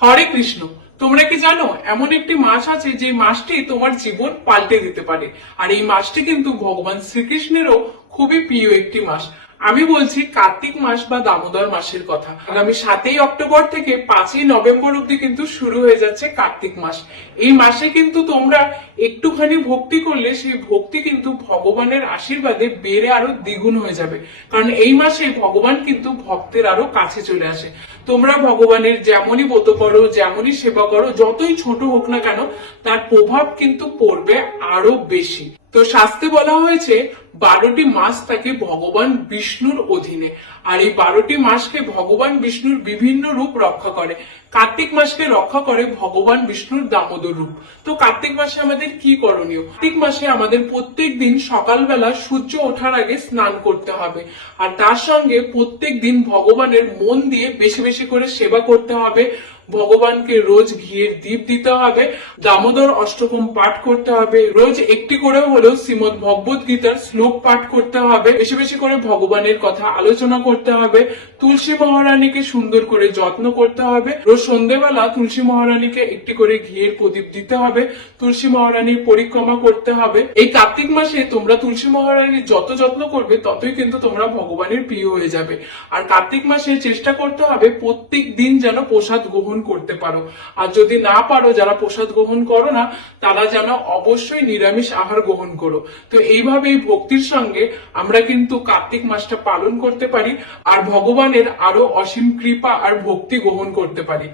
হরে কৃষ্ণ, তোমরা কি জানো, এমন একটি মাস আছে যে মাসটি তোমার জীবন পাল্টে দিতে পারে। আর এই মাসটি কিন্তু ভগবান শ্রীকৃষ্ণেরও খুবই প্রিয় একটি মাস আমি বলছি কার্তিক মাস বা দামোদর মাসের কথা। আগামী সাতই অক্টোবর থেকে পাঁচই নভেম্বর অব্দি কিন্তু শুরু হয়ে যাচ্ছে কার্তিক মাস। এই মাসে কিন্তু তোমরা একটুখানি ভক্তি করলে সেই ভক্তি কিন্তু ভগবানের আশীর্বাদে বেড়ে আরও দ্বিগুণ হয়ে যাবে। কারণ এই মাসে ভগবান কিন্তু ভক্তের আরও কাছে চলে আসে। তোমরা ভগবানের যেমনই ব্রত করো, যেমনই সেবা করো, যতই ছোট হোক না কেন, তার প্রভাব কিন্তু পড়বে আরও বেশি। তো শাস্তে বলা হয়েছে, বারোটি মাস থাকে ভগবান বিষ্ণুর অধীনে। আর এই বারোটি মাসকে ভগবান বিষ্ণুর বিভিন্ন রূপ রক্ষা করে। কার্তিক মাসকে রক্ষা করে ভগবান বিষ্ণুর দামোদর রূপ। তো কার্তিক মাসে আমাদের কি করণীয়? কার্তিক মাসে আমাদের প্রত্যেক দিন সকালবেলা সূর্য ওঠার আগে স্নান করতে হবে। আর তার সঙ্গে প্রত্যেক দিন ভগবানের মন দিয়ে বেশি বেশি করে সেবা করতে হবে। ভগবানকে রোজ ঘিয়ের দীপ দিতে হবে, দামোদর অষ্টকম পাঠ করতে হবে, রোজ একটি করে হলেও শ্রীমদ ভগবত গীতার শ্লোক পাঠ করতে হবে, বেশি বেশি করে ভগবানের কথা আলোচনা করতে হবে, তুলসী মহারানীকে সুন্দর করে যত্ন করতে হবে, রোজ সন্ধেবেলা তুলসী মহারানীকে একটি করে ঘিয়ের প্রদীপ দিতে হবে, তুলসী মহারানীর পরিক্রমা করতে হবে। এই কার্তিক মাসে তোমরা তুলসী মহারানীর যত যত্ন করবে, ততই কিন্তু তোমরা ভগবানের প্রিয় হয়ে যাবে। আর কার্তিক মাসে চেষ্টা করতে হবে প্রত্যেক দিন যেন প্রসাদ গ্রহণ করতে পারো। আর যদি না পারো, যারা প্রসাদ গ্রহণ করো না, তারা যেন অবশ্যই নিরামিষ আহার গ্রহণ করো। তো এইভাবেই ভক্তির সঙ্গে আমরা কিন্তু কার্তিক মাসটা পালন করতে পারি, আর ভগবানের আরও অসীম কৃপা আর ভক্তি গ্রহণ করতে পারি।